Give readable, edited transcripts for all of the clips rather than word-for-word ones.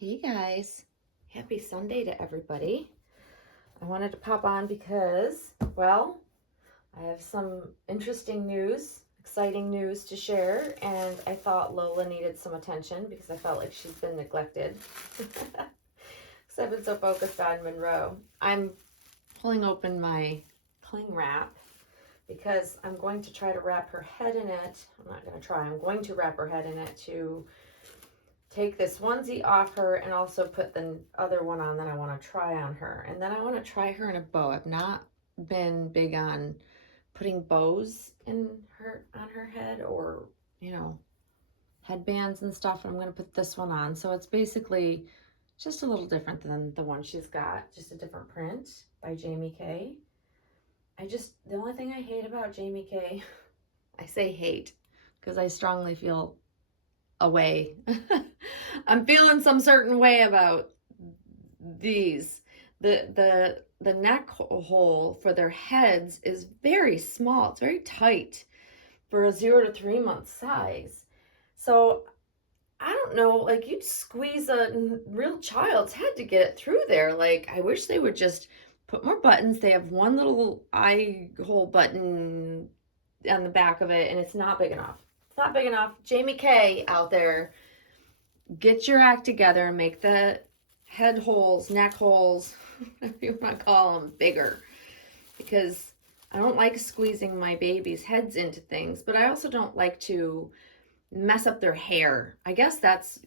Hey guys, happy Sunday to everybody. I wanted to pop on because, well, I have some interesting news, exciting news to share, and I thought Lola needed some attention because I felt like she's been neglected. Because I've been so focused on Monroe. I'm pulling open my cling wrap because I'm going to try to wrap her head in it. I'm not going to try, I'm going to wrap her head in it to take this onesie off her and also put the other one on that I want to try on her. And then I want to try her in a bow. I've not been big on putting bows on her head, or, headbands and stuff. I'm going to put this one on. So it's basically just a little different than the one she's got, just a different print by Jamie K. The only thing I hate about Jamie K, I say hate because I strongly feel away. I'm feeling some certain way about these. The neck hole for their heads is very small. It's very tight for a 0 to 3 month size. So I don't know, like, you'd squeeze a real child's head to get it through there. Like, I wish they would just put more buttons. They have one little eye hole button on the back of it, and it's not big enough. It's not big enough. Jamie K out there, get your act together and make the head holes, neck holes, whatever you want to call them, bigger. Because I don't like squeezing my baby's heads into things, but I also don't like to mess up their hair. I guess that's,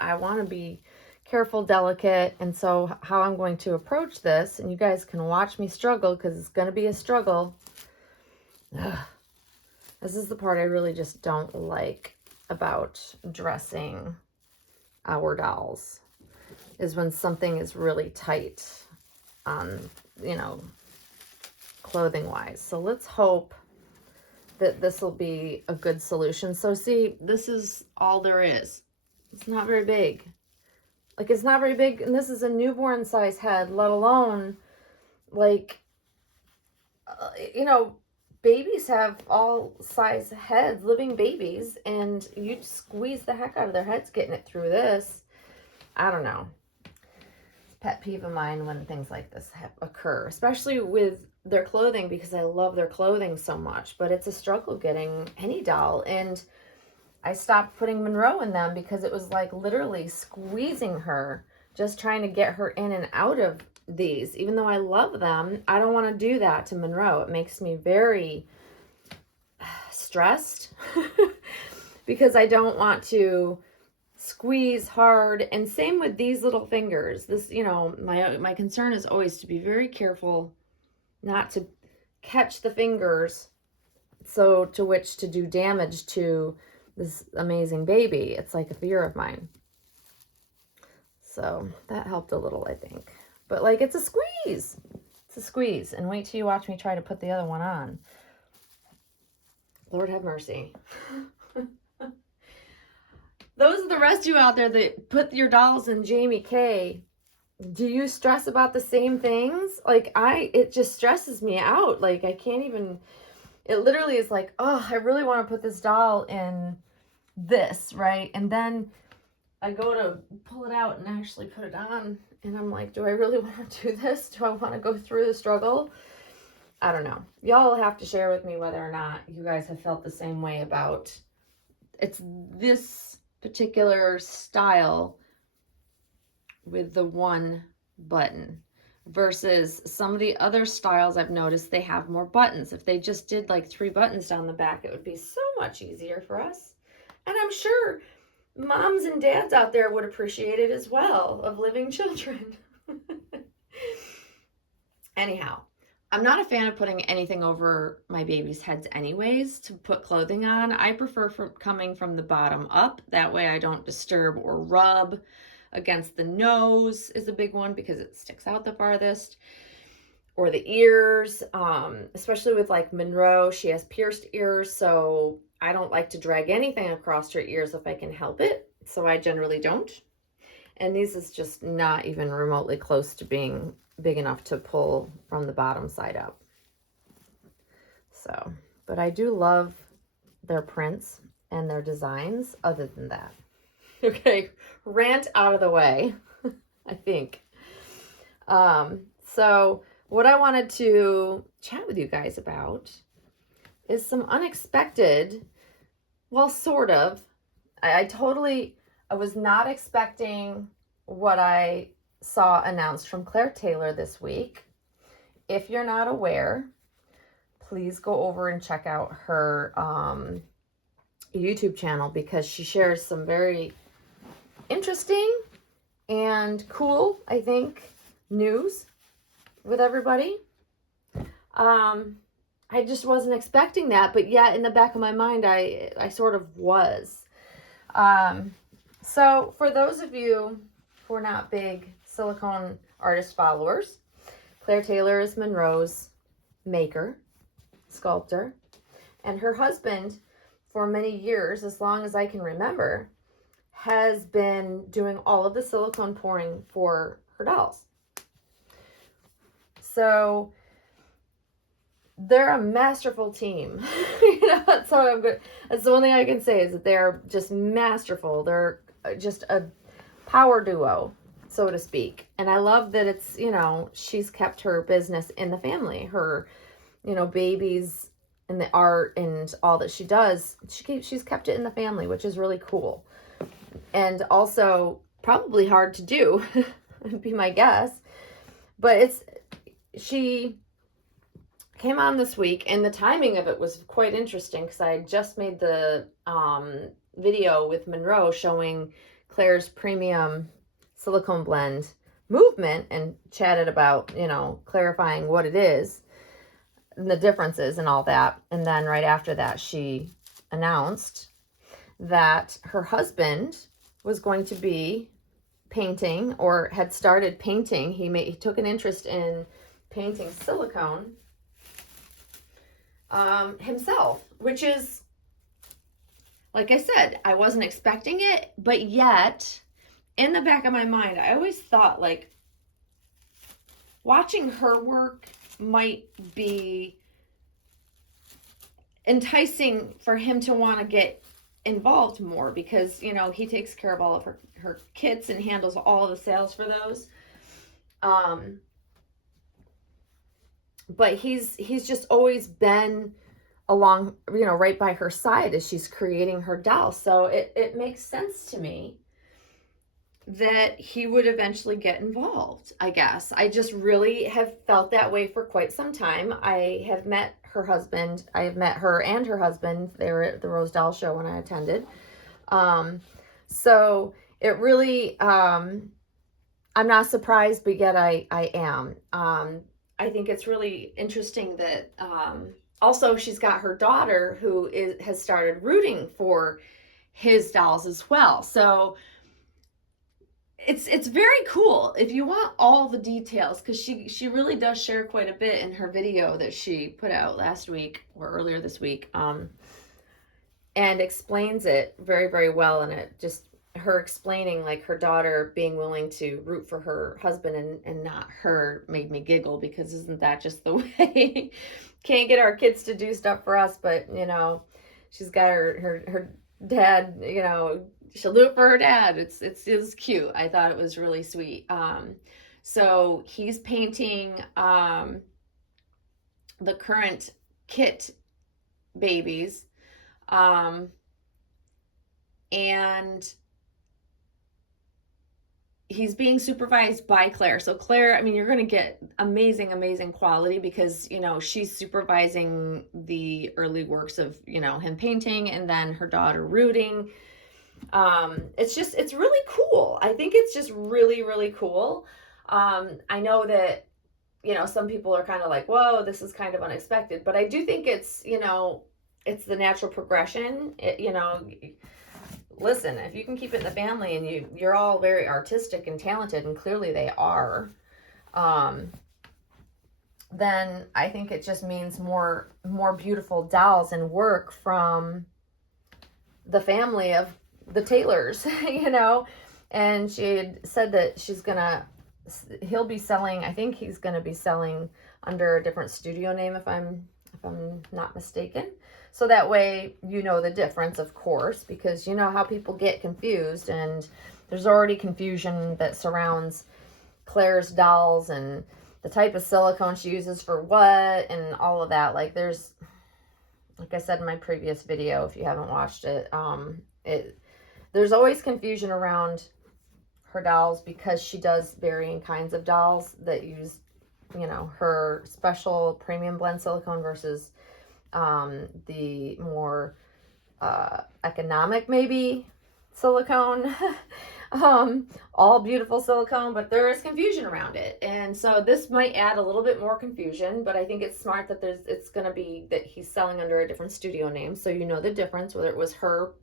I want to be careful, delicate. And so how I'm going to approach this, and you guys can watch me struggle because it's going to be a struggle. Ugh. This is the part I really just don't like about dressing our dolls, is when something is really tight on, clothing wise. So let's hope that this will be a good solution. So see, this is all there is. It's not very big. Like, it's not very big, and this is a newborn size head, let alone, like, babies have all size heads, living babies, and you squeeze the heck out of their heads getting it through this. I don't know. Pet peeve of mine when things like this occur, especially with their clothing, because I love their clothing so much, but it's a struggle getting any doll. And I stopped putting Monroe in them because it was like literally squeezing her, just trying to get her in and out of these. Even though I love them, I don't want to do that to Monroe. It makes me very stressed because I don't want to squeeze hard. And same with these little fingers. This, my concern is always to be very careful not to catch the fingers, so to which to do damage to this amazing baby. It's like a fear of mine. So that helped a little, I think. But like, it's a squeeze. It's a squeeze. And wait till you watch me try to put the other one on. Lord have mercy. Those are the rest of you out there that put your dolls in Jamie K. Do you stress about the same things? Like, it just stresses me out. Like, I can't even, it literally is like, oh, I really want to put this doll in this, right? And then I go to pull it out and actually put it on, and I'm like, do I really want to do this? Do I want to go through the struggle? I don't know. Y'all will have to share with me whether or not you guys have felt the same way about it's this particular style with the one button versus some of the other styles I've noticed they have more buttons. If they just did like 3 buttons down the back, it would be so much easier for us. And I'm sure moms and dads out there would appreciate it as well, of living children. Anyhow, I'm not a fan of putting anything over my baby's heads anyways to put clothing on. I prefer coming from the bottom up. That way I don't disturb or rub. Against the nose is a big one because it sticks out the farthest. Or the ears, especially with like Monroe, she has pierced ears, so I don't like to drag anything across her ears if I can help it. So I generally don't. And these is just not even remotely close to being big enough to pull from the bottom side up. So, but I do love their prints and their designs other than that. Okay, rant out of the way, I think. So what I wanted to chat with you guys about is some unexpected, well, sort of. I was not expecting what I saw announced from Claire Taylor this week. If you're not aware, please go over and check out her YouTube channel, because she shares some very interesting and cool, I think, news with everybody. I just wasn't expecting that, but yet in the back of my mind, I sort of was. So for those of you who are not big silicone artist followers, Claire Taylor is Monroe's maker, sculptor, and her husband, for many years, as long as I can remember, has been doing all of the silicone pouring for her dolls. So they're a masterful team. That's the one thing I can say, is that they're just masterful. They're just a power duo, so to speak. And I love that it's, she's kept her business in the family. Her, babies and the art and all that she does, she's kept it in the family, which is really cool. And also probably hard to do, would be my guess. But she came on this week, and the timing of it was quite interesting, because I had just made the video with Monroe showing Claire's premium silicone blend movement, and chatted about, clarifying what it is and the differences and all that. And then right after that, she announced that her husband was going to be painting, or had started painting. He took an interest in painting silicone himself, which is, like I said, I wasn't expecting it, but yet in the back of my mind, I always thought, like, watching her work might be enticing for him to want to get involved more, because, he takes care of all of her kits and handles all of the sales for those. But he's just always been along, right by her side as she's creating her doll. So it makes sense to me that he would eventually get involved, I guess. I just really have felt that way for quite some time. I have met her husband. I have met her and her husband. They were at the Rose Doll Show when I attended. So it really, I'm not surprised, but yet I am. I think it's really interesting that also she's got her daughter who has started rooting for his dolls as well. So it's very cool if you want all the details, because she really does share quite a bit in her video that she put out last week or earlier this week, and explains it very, very well. And it just, her explaining, like, her daughter being willing to root for her husband and not her, made me giggle, because isn't that just the way? Can't get our kids to do stuff for us, but she's got her dad, she'll do it for her dad. It's cute. I thought it was really sweet. So he's painting the current kit babies, and he's being supervised by Claire. So Claire, I mean, you're going to get amazing, amazing quality, because, she's supervising the early works of, him painting, and then her daughter rooting. It's really cool. I think it's just really, really cool. I know that, some people are kind of like, whoa, this is kind of unexpected, but I do think it's, it's the natural progression. Listen, if you can keep it in the family, and you're all very artistic and talented, and clearly they are, then I think it just means more beautiful dolls and work from the family of the Taylors, and she had said that he'll be selling, I think he's going to be selling under a different studio name, if I'm not mistaken. So that way you know the difference, of course, because you know how people get confused, and there's already confusion that surrounds Claire's dolls and the type of silicone she uses for what and all of that. Like I said in my previous video, if you haven't watched it, there's always confusion around her dolls because she does varying kinds of dolls that use, you know, her special premium blend silicone versus the more economic maybe silicone. All beautiful silicone, but there is confusion around it, and so this might add a little bit more confusion, but I think it's smart that it's going to be that he's selling under a different studio name, so you know the difference, whether it was her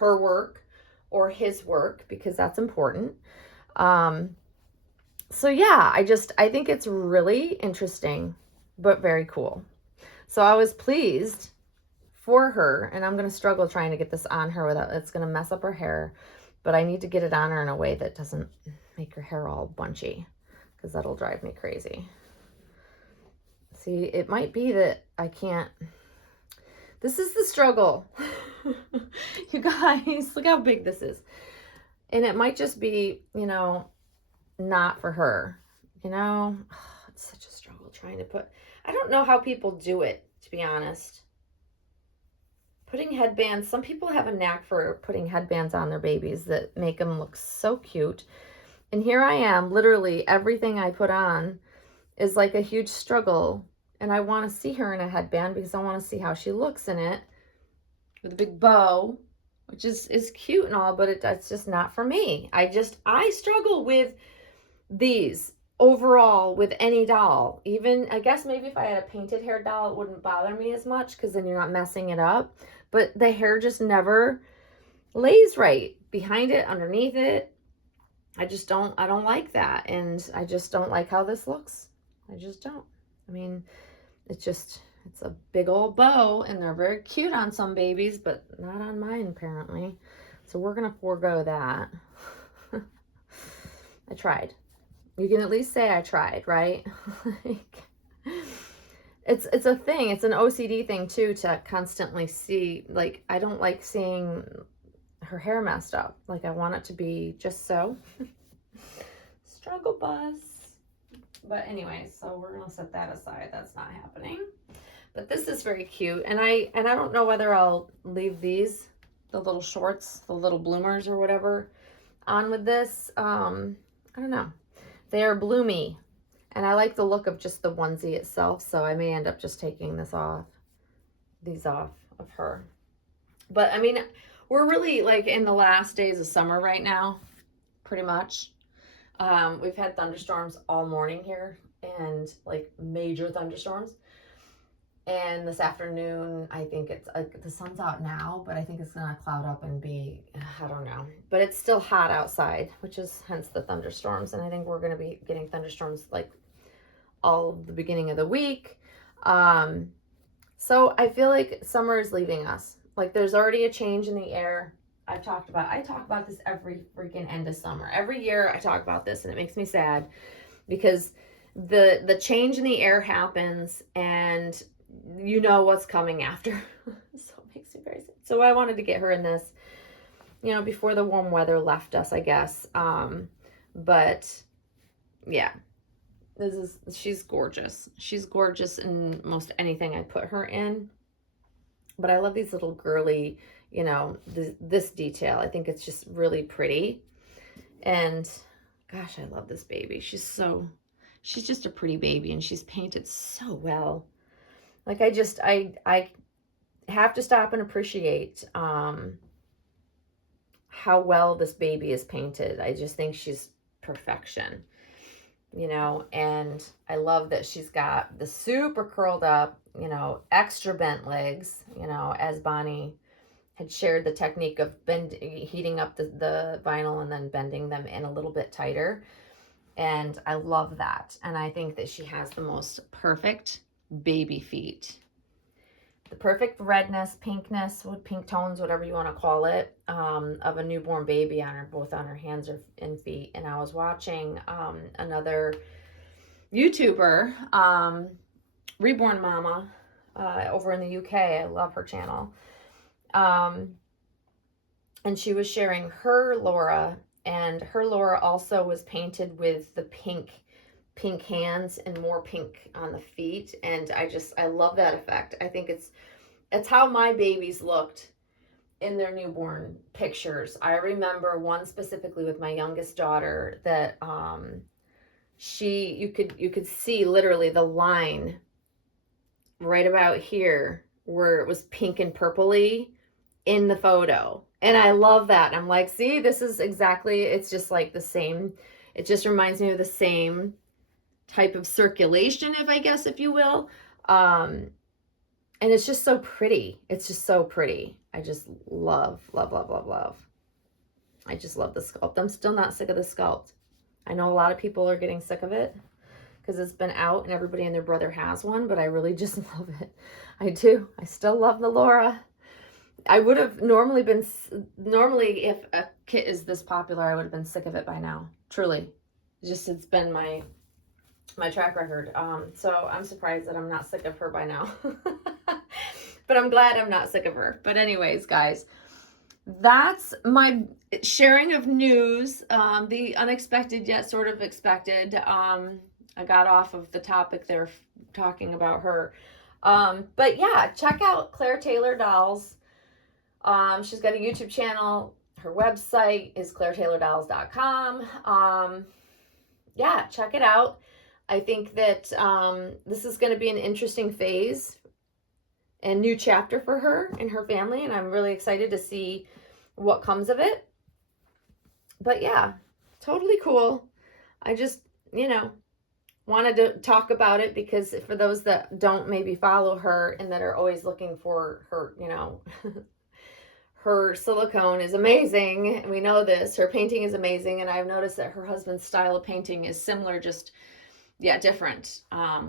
work or his work, because that's important. So yeah, I think it's really interesting, but very cool. So I was pleased for her, and I'm going to struggle trying to get this on her without, it's going to mess up her hair, but I need to get it on her in a way that doesn't make her hair all bunchy, because that'll drive me crazy. See, it might be that I can't, this is the struggle. You guys, look how big this is. And it might just be, you know, not for her, you know. It's such a struggle trying to put, I don't know how people do it, to be honest. Putting headbands, some people have a knack for putting headbands on their babies that make them look so cute. And here I am, literally everything I put on is like a huge struggle. And I want to see her in a headband because I want to see how she looks in it with a big bow, which is cute and all, but it's just not for me. I struggle with these overall with any doll. Even, I guess maybe if I had a painted hair doll, it wouldn't bother me as much because then you're not messing it up. But the hair just never lays right behind it, underneath it. I don't like that. And I just don't like how this looks. I just don't. I mean, it's a big old bow, and they're very cute on some babies, but not on mine apparently. So we're going to forego that. I tried. You can at least say I tried, right? Like, it's a thing. It's an OCD thing too, to constantly see, like, I don't like seeing her hair messed up. Like, I want it to be just so. Struggle bus. But anyway, so we're gonna set that aside. That's not happening. But this is very cute, and I don't know whether I'll leave these, the little shorts, the little bloomers or whatever, on with this. I don't know. They are bloomy, and I like the look of just the onesie itself, so I may end up just taking these off of her. But I mean, we're really like in the last days of summer right now, pretty much. We've had thunderstorms all morning here, and like major thunderstorms. And this afternoon, I think it's like the sun's out now, but I think it's gonna cloud up and be, I don't know. But it's still hot outside, which is hence the thunderstorms. And I think we're gonna be getting thunderstorms like all the beginning of the week. So I feel like summer is leaving us. Like there's already a change in the air. I talk about this every freaking end of summer. Every year I talk about this, and it makes me sad because the change in the air happens, and you know what's coming after. So it makes me very sad. So I wanted to get her in this, you know, before the warm weather left us, I guess. But yeah, she's gorgeous. She's gorgeous in most anything I put her in. But I love these little girly, you know, this detail. I think it's just really pretty. And gosh, I love this baby. She's just a pretty baby, and she's painted so well. Like I have to stop and appreciate how well this baby is painted. I just think she's perfection, you know. And I love that she's got the super curled up, you know, extra bent legs, you know, as Bonnie had shared the technique of heating up the vinyl and then bending them in a little bit tighter. And I love that. And I think that she has the most perfect baby feet. The perfect redness, pinkness, pink tones, whatever you want to call it, of a newborn baby on her, both on her hands and feet. And I was watching another YouTuber, Reborn Mama, over in the UK. I love her channel. And she was sharing her Laura, and her Laura also was painted with the pink hands and more pink on the feet. And I love that effect. I think it's how my babies looked in their newborn pictures. I remember one specifically with my youngest daughter that you could see literally the line right about here where it was pink and purpley in the photo. And I love that. I'm like, see, this is exactly, it's just like the same. It just reminds me of the same type of circulation, if you will. And it's just so pretty. It's just so pretty. I just love, love, love, love, love. I just love the sculpt. I'm still not sick of the sculpt. I know a lot of people are getting sick of it because it's been out and everybody and their brother has one, but I really just love it. I do. I still love the Laura. I would have normally if a kit is this popular, I would have been sick of it by now. Truly. It's been my track record. So I'm surprised that I'm not sick of her by now. But I'm glad I'm not sick of her. But anyways, guys, that's my sharing of news, the unexpected yet sort of expected. I got off of the topic there talking about her. But yeah, check out Claire Taylor Dolls. She's got a YouTube channel. Her website is clairetaylordolls.com. Yeah, check it out. I think that this is going to be an interesting phase and new chapter for her and her family, and I'm really excited to see what comes of it. But yeah, totally cool. I just, wanted to talk about it because for those that don't maybe follow her and that are always looking for her, her silicone is amazing. We know this. Her painting is amazing, and I've noticed that her husband's style of painting is similar, just different,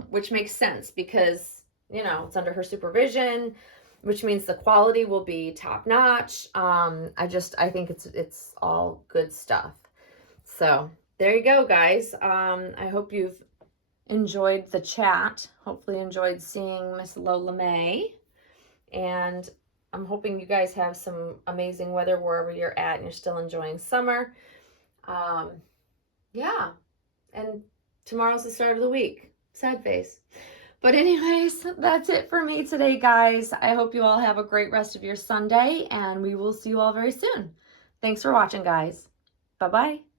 which makes sense because it's under her supervision, which means the quality will be top notch. I think it's all good stuff. So there you go, guys. I hope you've enjoyed the chat. Hopefully enjoyed seeing Miss Lola May, and I'm hoping you guys have some amazing weather wherever you're at and you're still enjoying summer. Yeah, and tomorrow's the start of the week. Sad face. But anyways, that's it for me today, guys. I hope you all have a great rest of your Sunday, and we will see you all very soon. Thanks for watching, guys. Bye-bye.